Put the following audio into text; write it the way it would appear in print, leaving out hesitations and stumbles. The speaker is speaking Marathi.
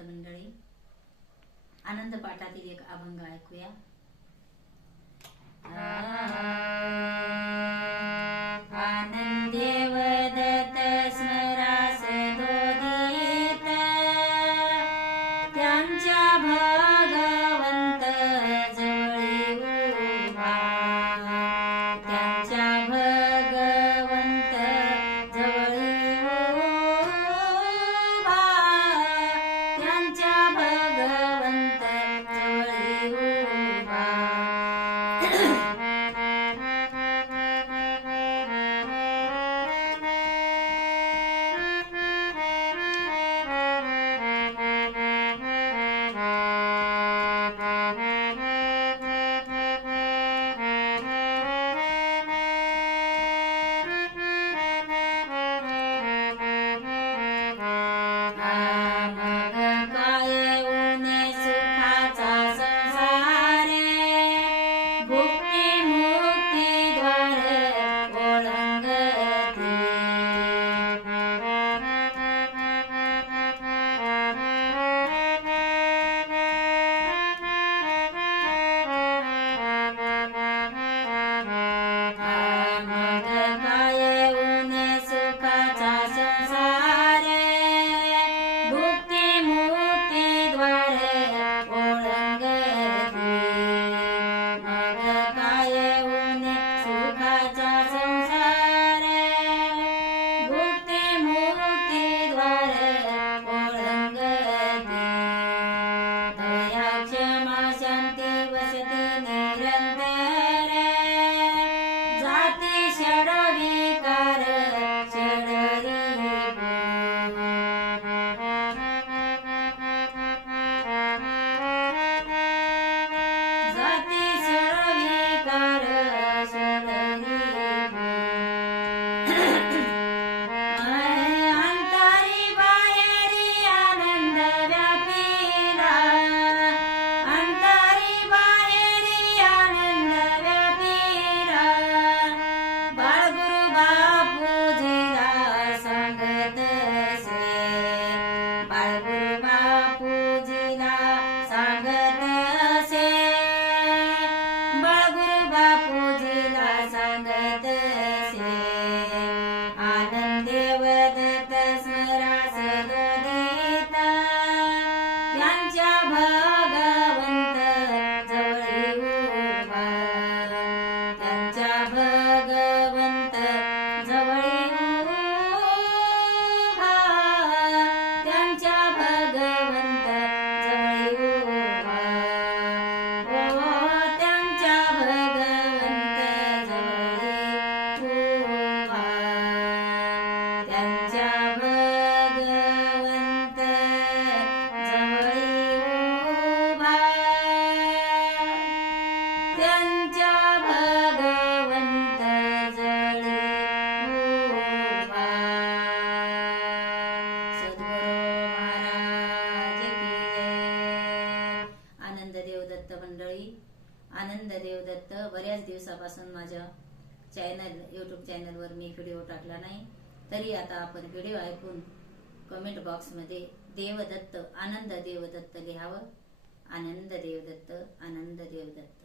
देवदत्त मंडळी, आनंद पाठातील एक अभंग ऐकूया. आनंद देवदत्त स्मरास दोदित, त्यांच्या भगवंत जवळी उभा, त्यांच्या भगवंत जवळी उभा, त्यांच्या भगवंत जवळी उभा. आनंद देवदत्त, बऱ्याच दिवसापासून माझ्या यूट्यूब चॅनलवर मी व्हिडिओ टाकला नाही, तरी आता आपण व्हिडिओ ऐकून कमेंट बॉक्समध्ये देवदत्त, आनंद देवदत्त लिहावं. आनंद देवदत्त, आनंद देवदत्त.